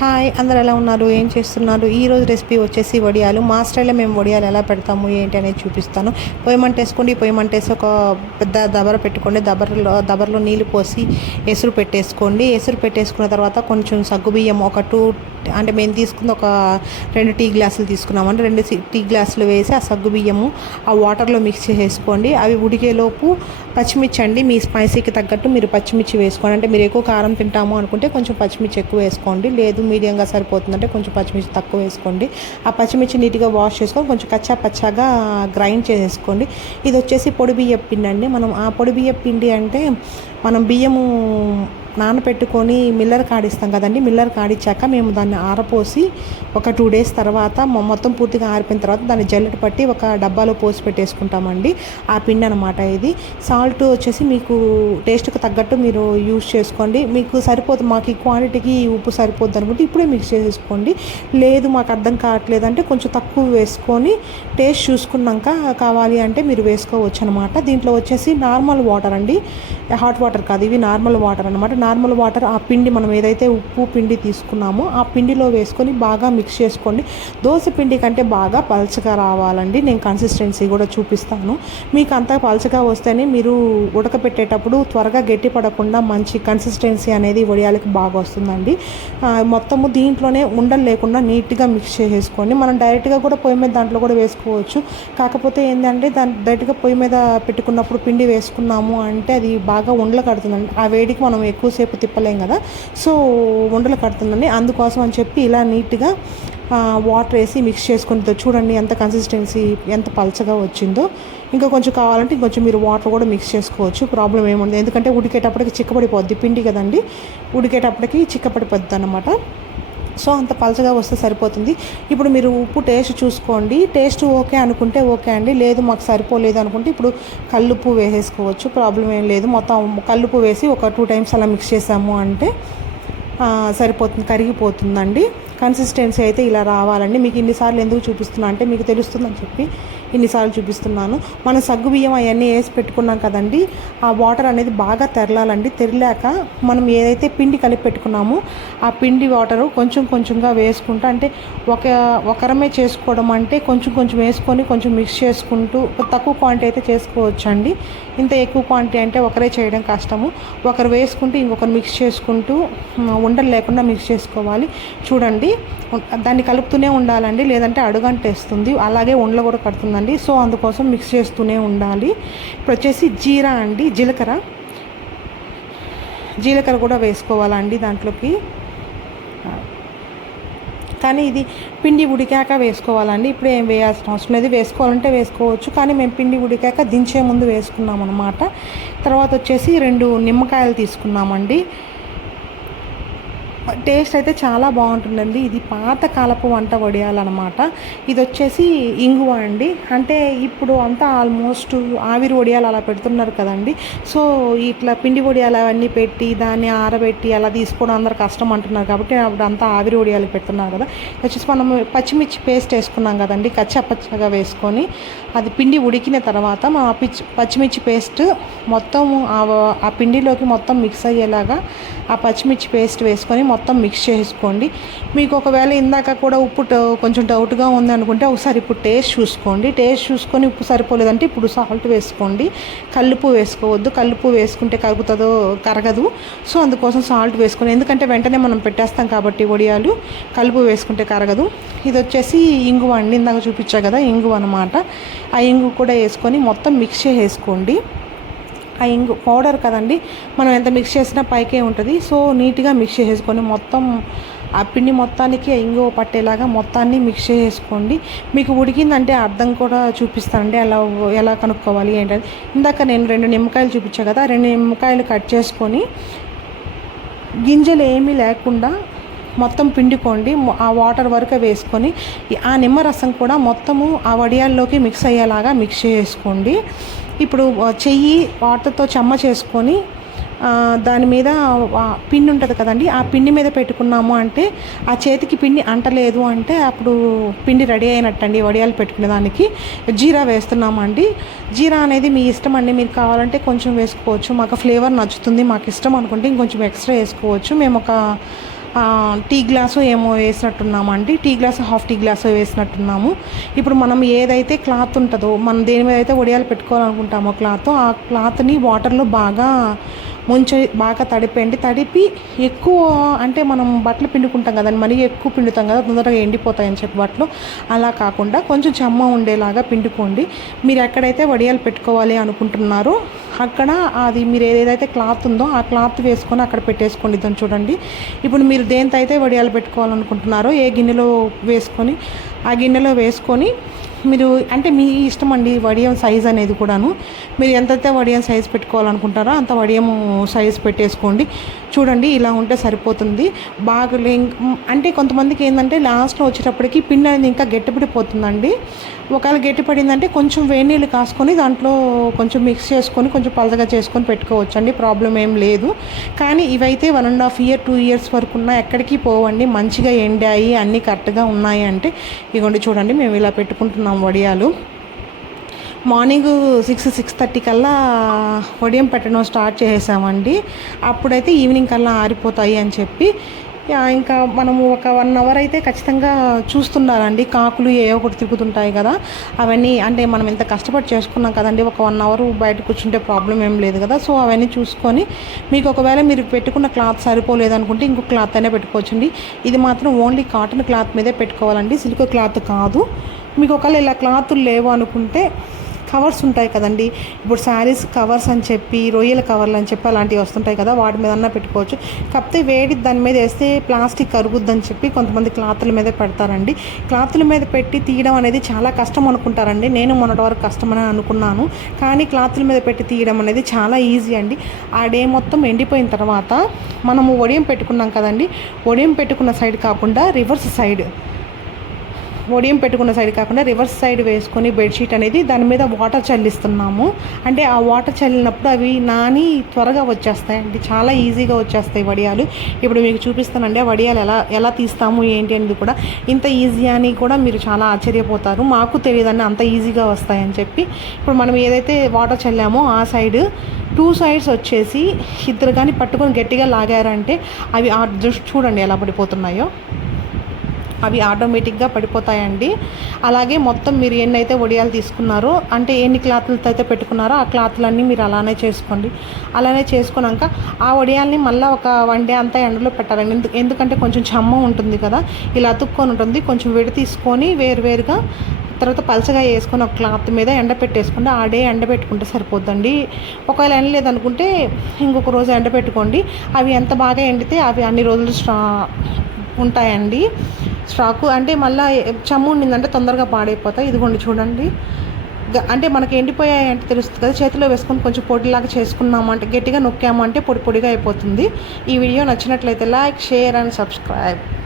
Hi అందరు ఎలా ఉన్నారు? ఏం చేస్తున్నారు? ఈరోజు రెసిపీ వచ్చేసి వడియాలు. మా స్టైల్లో మేము వడియాలు ఎలా పెడతాము ఏంటి అనేది చూపిస్తాను. పొయ్యమంట వేసుకోండి పొయ్యి వేసి ఒక పెద్ద దబర పెట్టుకోండి. దబరలో దబరలో నీళ్ళు పోసి ఎసురు పెట్టేసుకోండి. ఎసురు పెట్టేసుకున్న తర్వాత కొంచెం సగ్గుబియ్యం ఒక టూ అంటే మేము తీసుకుంది ఒక రెండు టీ గ్లాసులు తీసుకున్నామండి. రెండు టీ గ్లాసులు వేసి ఆ సగ్గు బియ్యము ఆ వాటర్లో మిక్స్ చేసుకోండి అవి ఉడికేలోపు పచ్చిమిర్చి అండి. మీ స్పైసీకి తగ్గట్టు మీరు పచ్చిమిర్చి వేసుకోండి. అంటే మీరు ఎక్కువ కారం తింటాము అనుకుంటే కొంచెం పచ్చిమిర్చి ఎక్కువ వేసుకోండి. లేదు మీడియంగా సరిపోతుందంటే కొంచెం పచ్చిమిర్చి తక్కువ వేసుకోండి. ఆ పచ్చిమిర్చి నీట్గా వాష్ చేసుకొని కొంచెం కచ్చా పచ్చాగా గ్రైండ్ చేసేసుకోండి ఇది వచ్చేసి పొడి బియ్య పిండి అండి. మనం ఆ పొడి బియ్య పిండి అంటే మనం బియ్యము నానపెట్టుకొని మిల్లర్ కాడిస్తాం కదండి. మిల్లర్ కాడిచ్చాక మేము దాన్ని ఆరపోసి ఒక టూ డేస్ తర్వాత మొత్తం పూర్తిగా ఆరిపోయిన తర్వాత దాన్ని జల్లెట పట్టి ఒక డబ్బాలో పోసి పెట్టేసుకుంటామండి. ఆ పిండి అనమాట ఇది. సాల్ట్ వచ్చేసి మీకు టేస్ట్కి తగ్గట్టు మీరు యూస్ చేసుకోండి. మీకు సరిపోదు మాకు ఈ క్వాంటిటీకి ఉప్పు సరిపోద్ది అనుకుంటే ఇప్పుడే మిక్స్ చేసేసుకోండి లేదు మాకు అర్థం కావట్లేదు అంటే కొంచెం తక్కువ వేసుకొని టేస్ట్ చూసుకున్నాక కావాలి అంటే మీరు వేసుకోవచ్చు అనమాట దీంట్లో వచ్చేసి నార్మల్ వాటర్ అండి. హాట్ వాటర్ కాదు ఇవి నార్మల్ వాటర్ అనమాట నార్మల్ వాటర్ ఆ పిండి మనం ఏదైతే ఉప్పు పిండి తీసుకున్నామో ఆ పిండిలో వేసుకొని బాగా మిక్స్ చేసుకోండి. దోశ పిండి కంటే బాగా పలచగా రావాలండి. నేను కన్సిస్టెన్సీ కూడా చూపిస్తాను. మీకు అంత పలచగా వస్తేనే మీరు ఉడకపెట్టేటప్పుడు త్వరగా గట్టి పడకుండా మంచి కన్సిస్టెన్సీ అనేది వడియాలకి బాగా వస్తుందండి. మొత్తము దీంట్లోనే ఉండలు లేకుండా నీట్గా మిక్స్ చేసేసుకోండి. మనం డైరెక్ట్గా కూడా పొయ్యి మీద దాంట్లో కూడా వేసుకోవచ్చు. కాకపోతే ఏంటంటే దాని డైరెక్ట్గా పొయ్యి మీద పెట్టుకున్నప్పుడు పిండి వేసుకున్నాము అంటే అది బాగా ఉండలు కడుతుందండి. ఆ వేడికి మనం ఎక్కువ ఎక్కువసేపు తిప్పలేం కదా. సో ఉండలు కడుతుందండి. అందుకోసం అని చెప్పి ఇలా నీట్గా వాటర్ వేసి మిక్స్ చేసుకుని చూడండి ఎంత కన్సిస్టెన్సీ ఎంత పలచగా వచ్చిందో. ఇంకా కొంచెం కావాలంటే ఇంకొంచెం మీరు వాటర్ కూడా మిక్స్ చేసుకోవచ్చు. ప్రాబ్లం ఏముంది ఎందుకంటే ఉడికేటప్పటికి చిక్కపడిపోద్ది పిండి కదండి. ఉడికేటప్పటికి చిక్కపడిపోద్ది అనమాట సో అంత పలచగా వస్తే సరిపోతుంది. ఇప్పుడు మీరు ఉప్పు టేస్ట్ చూసుకోండి. టేస్ట్ ఓకే అనుకుంటే ఓకే అండి. లేదు మాకు సరిపోలేదు అనుకుంటే ఇప్పుడు కల్లుప్పు వేసేసుకోవచ్చు. ప్రాబ్లం ఏం లేదు. మొత్తం కల్లుప్పు వేసి ఒక టూ టైమ్స్ అలా మిక్స్ చేసాము అంటే సరిపోతుంది కరిగిపోతుందండి. కన్సిస్టెన్సీ అయితే ఇలా రావాలండి. మీకు ఇన్నిసార్లు ఎందుకు చూపిస్తున్నా అంటే మీకు తెలుస్తుందని చెప్పి ఇన్నిసార్లు చూపిస్తున్నాను. మన సగ్గు బియ్యం అవన్నీ వేసి పెట్టుకున్నాం కదండి. ఆ వాటర్ అనేది బాగా తెరలాలండి. తెరలేక మనం ఏదైతే పిండి కలిపి పెట్టుకున్నామో ఆ పిండి వాటరు కొంచెం కొంచెంగా వేసుకుంటూ అంటే ఒక ఒకరమే చేసుకోవడం అంటే కొంచెం కొంచెం వేసుకొని కొంచెం మిక్స్ చేసుకుంటూ తక్కువ క్వాంటిటీ అయితే చేసుకోవచ్చు అండి ఇంత ఎక్కువ క్వాంటిటీ అంటే ఒకరే చేయడం కష్టము. ఒకరు వేసుకుంటూ ఇంకొకరు మిక్స్ చేసుకుంటూ ఉండలు లేకుండా మిక్స్ చేసుకోవాలి. చూడండి దాన్ని కలుపుతూనే ఉండాలండి. లేదంటే అడుగంటేస్తుంది. అలాగే ఉండలు కూడా కడుతుందండి. సో అందుకోసం మిక్స్ చేస్తూనే ఉండాలి. ఇప్పుడు వచ్చేసి జీరా అండి. జీలకర్ర. జీలకర్ర కూడా వేసుకోవాలండి దాంట్లోకి. కానీ ఇది పిండి ఉడికాక వేసుకోవాలండి. ఇప్పుడు ఏం వేయాల్సిన అవసరం లేదు. వేసుకోవాలంటే వేసుకోవచ్చు. కానీ మేము పిండి ఉడికాక దించే ముందు వేసుకున్నాం అనమాట తర్వాత వచ్చేసి రెండు నిమ్మకాయలు తీసుకున్నామండి. టేస్ట్ అయితే చాలా బాగుంటుందండి. ఇది పాత కాలపు వంట వడియాలన్నమాట. ఇది వచ్చేసి ఇంగువ అండి. అంటే ఇప్పుడు అంతా ఆల్మోస్ట్ ఆవిరి వడియాలు అలా పెడుతున్నారు కదండి. సో ఇట్లా పిండి వడియాలు అవన్నీ పెట్టి దాన్ని ఆరబెట్టి అలా తీసుకోవడం అందరు కష్టం అంటున్నారు కాబట్టి అప్పుడు అంతా ఆవిరి వడియాలు పెడుతున్నారు కదా. వచ్చేసి మనం పచ్చిమిర్చి పేస్ట్ వేసుకున్నాం కదండి. కచ్చపచ్చగా వేసుకొని అది పిండి ఉడికిన తర్వాత ఆ పిచ్చి పచ్చిమిర్చి పేస్ట్ మొత్తం ఆ ఆ పిండిలోకి మొత్తం మిక్స్ అయ్యేలాగా ఆ పచ్చిమిర్చి పేస్ట్ వేసుకొని మొత్తం మొత్తం మిక్స్ చేసుకోండి. మీకు ఒకవేళ ఇందాక కూడా ఉప్పు కొంచెం డౌట్గా ఉంది అనుకుంటే ఒకసారి ఇప్పుడు టేస్ట్ చూసుకోండి. టేస్ట్ చూసుకొని ఉప్పు సరిపోలేదంటే ఇప్పుడు సాల్ట్ వేసుకోండి. కల్లుపు వేసుకోవద్దు. కల్లుపు వేసుకుంటే కరుగుతుందో కరగదు. సో అందుకోసం సాల్ట్ వేసుకొని ఎందుకంటే వెంటనే మనం పెట్టేస్తాం కాబట్టి వడియాలు. కలుపు వేసుకుంటే కరగదు. ఇది వచ్చేసి ఇంగువ అండి. ఇందాక చూపించా కదా ఇంగువ అనమాట ఆ ఇంగు కూడా వేసుకొని మొత్తం మిక్స్ చేసుకోండి. ఆ ఇంగు పౌడర్ కదండి మనం ఎంత మిక్స్ చేసినా పైకే ఉంటుంది. సో నీట్గా మిక్స్ చేసేసుకొని మొత్తం ఆ పిండి మొత్తానికి ఆ పట్టేలాగా మొత్తాన్ని మిక్స్ చేసుకోండి మీకు ఉడికిందంటే అర్థం కూడా చూపిస్తానండి ఎలా ఎలా కనుక్కోవాలి ఏంటంటే ఇందాక నేను రెండు నిమ్మకాయలు చూపించాను కదా రెండు నిమ్మకాయలు కట్ చేసుకొని గింజలు ఏమీ లేకుండా మొత్తం పిండుకోండి. ఆ వాటర్ వరకు వేసుకొని ఆ నిమ్మరసం కూడా మొత్తము ఆ వడియాల్లోకి మిక్స్ అయ్యేలాగా మిక్స్ చేసుకోండి ఇప్పుడు చెయ్యి వాటర్తో చెమ్మ చేసుకొని దాని మీద పిండి ఉంటుంది కదండి ఆ పిండి మీద పెట్టుకున్నాము అంటే ఆ చేతికి పిండి అంటలేదు అంటే అప్పుడు పిండి రెడీ అయినట్టండి వడియాలు పెట్టుకునే దానికి. జీరా వేస్తున్నామండి. జీరా అనేది మీ ఇష్టం అండి మీరు కావాలంటే కొంచెం వేసుకోవచ్చు. మాకు ఫ్లేవర్ నచ్చుతుంది మాకు ఇష్టం అనుకుంటే ఇంకొంచెం ఎక్స్ట్రా వేసుకోవచ్చు. మేము ఒక టీ గ్లాసు ఏమో వేసినట్టున్నామండి. Tea glass half tea glass వేసినట్టున్నాము. ఇప్పుడు మనం ఏదైతే క్లాత్ ఉంటుందో మనం దేని మీద అయితే ఒడియాలు పెట్టుకోవాలనుకుంటామో క్లాత్ ఆ క్లాత్ని వాటర్లో బాగా ముంచి బాగా తడిపండి తడిపి ఎక్కువ అంటే మనం బట్టలు పిండుకుంటాం కదండి. మరీ ఎక్కువ పిండుతాం కదా తొందరగా ఎండిపోతాయని చెప్పి బట్టలు. అలా కాకుండా కొంచెం చెమ్మ ఉండేలాగా పిండుకోండి. మీరు ఎక్కడైతే వడియాలు పెట్టుకోవాలి అనుకుంటున్నారో అక్కడ అది మీరు ఏదైతే క్లాత్ ఉందో ఆ క్లాత్ వేసుకొని అక్కడ పెట్టేసుకోండి దాన్ని చూడండి. ఇప్పుడు మీరు దేంతో అయితే వడియాలు పెట్టుకోవాలనుకుంటున్నారో ఏ గిన్నెలో వేసుకొని ఆ గిన్నెలో వేసుకొని మీరు అంటే మీ ఇష్టం అండి వడియం సైజ్ అనేది కూడాను. మీరు ఎంతైతే వడియం సైజ్ పెట్టుకోవాలనుకుంటారో అంత వడియం సైజ్ పెట్టేసుకోండి. చూడండి ఇలా ఉంటే సరిపోతుంది. బాగా అంటే కొంతమందికి ఏంటంటే లాస్ట్లో వచ్చేటప్పటికి పిండి అనేది ఇంకా గట్టిపడిపోతుందండి. ఒకవేళ గట్టిపడిందంటే కొంచెం వేడి నీళ్ళు కాసుకొని దాంట్లో కొంచెం మిక్స్ చేసుకొని కొంచెం పలచగా చేసుకొని పెట్టుకోవచ్చు అండి ప్రాబ్లం ఏం లేదు. కానీ ఇవైతే one and half year two years వరకు ఉన్న ఎక్కడికి పోవండి. మంచిగా ఎండాయి అన్నీ కరెక్ట్గా ఉన్నాయి అంటే ఇగోండి చూడండి మేము ఇలా పెట్టుకుంటున్నాం వడియాలు. మార్నింగ్ సిక్స్ సిక్స్ థర్టీ కల్లా వడియం పెట్టడం స్టార్ట్ చేసేసామండి. అప్పుడైతే ఈవినింగ్ కల్లా ఆరిపోతాయి అని చెప్పి ఇంకా మనము ఒక వన్ అవర్ అయితే ఖచ్చితంగా చూస్తుండాలండి కాకులు ఏ ఒకటి తిరుగుతుంటాయి కదా అవన్నీ అంటే మనం ఎంత కష్టపడి చేసుకున్నాం కదండి ఒక వన్ అవర్ బయట కూర్చుంటే ప్రాబ్లం ఏం లేదు కదా. సో అవన్నీ చూసుకొని మీకు ఒకవేళ మీరు పెట్టుకున్న క్లాత్ సరిపోలేదు అనుకుంటే ఇంకో క్లాత్ అయినా పెట్టుకోవచ్చండి. ఇది మాత్రం ఓన్లీ కాటన్ క్లాత్ మీదే పెట్టుకోవాలండి. సిల్క్ క్లాత్ కాదు. మీకు ఒకవేళ ఇలా క్లాతులు లేవు అనుకుంటే కవర్స్ ఉంటాయి కదండి. ఇప్పుడు శారీస్ కవర్స్ అని చెప్పి రొయ్యల కవర్లు అని చెప్పి అలాంటివి వస్తుంటాయి కదా వాటి మీద అన్నా పెట్టుకోవచ్చు. కాకపోతే వేడి దాని మీద వేస్తే ప్లాస్టిక్ కరుగుద్దని చెప్పి కొంతమంది క్లాత్ల మీద పెడతారండి. క్లాత్ల మీద పెట్టి తీయడం అనేది చాలా కష్టం అనుకుంటారండి. నేను మొన్నటి వరకు కష్టమని అనుకున్నాను. కానీ క్లాత్ల మీద పెట్టి తీయడం అనేది చాలా ఈజీ అండి. ఆ డే మొత్తం ఎండిపోయిన తర్వాత మనము ఒడియం పెట్టుకున్నాం కదండి. ఒడియం పెట్టుకున్న సైడ్ కాకుండా రివర్స్ సైడ్ ఒడియం పెట్టుకున్న సైడ్ కాకుండా రివర్స్ సైడ్ వేసుకొని బెడ్షీట్ అనేది దాని మీద వాటర్ చల్లిస్తున్నాము. అంటే ఆ వాటర్ చల్లినప్పుడు అవి నాని త్వరగా వచ్చేస్తాయండి. చాలా ఈజీగా వచ్చేస్తాయి వడియాలు. ఇప్పుడు మీకు చూపిస్తానండి ఆ వడియాలు ఎలా ఎలా తీస్తాము ఏంటి అనేది కూడా. ఇంత ఈజీ అని కూడా మీరు చాలా ఆశ్చర్యపోతారు. మాకు తెలియదండి అంత ఈజీగా వస్తాయని చెప్పి. ఇప్పుడు మనం ఏదైతే వాటర్ చల్లామో ఆ సైడ్ టూ సైడ్స్ వచ్చేసి ఇద్దరు కానీ పట్టుకొని గట్టిగా లాగారంటే అవి ఆ జస్ట్ చూడండి ఎలా పడిపోతున్నాయో. అవి ఆటోమేటిక్గా పడిపోతాయండి. అలాగే మొత్తం మీరు ఎన్నైతే వడియాలు తీసుకున్నారో అంటే ఎన్ని క్లాత్లతో అయితే పెట్టుకున్నారో ఆ క్లాత్లన్నీ మీరు అలానే చేసుకోండి. అలానే చేసుకున్నాక ఆ వడియాల్ని మళ్ళీ ఒక వన్ డే అంతా ఎండలో పెట్టాలండి. ఎందుకు ఎందుకంటే కొంచెం చమ్మ ఉంటుంది కదా ఇలా అతుక్కొని ఉంటుంది. కొంచెం విడి తీసుకొని వేరువేరుగా తర్వాత పలచగా వేసుకొని ఒక క్లాత్ మీద ఎండ పెట్టేసుకుంటే ఆ డే ఎండ పెట్టుకుంటే సరిపోద్దండి. ఒకవేళ ఎండ లేదనుకుంటే ఇంకొక రోజు ఎండ పెట్టుకోండి. అవి ఎంత బాగా ఎండితే అవి అన్ని రోజులు స్ట్రా ఉంటాయండి. స్టాకు. అంటే మళ్ళీ చెమ్ము ఉండిందంటే తొందరగా పాడైపోతాయి. ఇదిగోండి చూడండి. అంటే మనకి ఎండిపోయాయి అంటే తెలుస్తుంది కదా చేతిలో వేసుకొని కొంచెం పొడిలాగా చేసుకున్నామంటే గట్టిగా నొక్కామంటే పొడి పొడిగా అయిపోతుంది. ఈ వీడియో నచ్చినట్లయితే లైక్ షేర్ అండ్ సబ్స్క్రైబ్.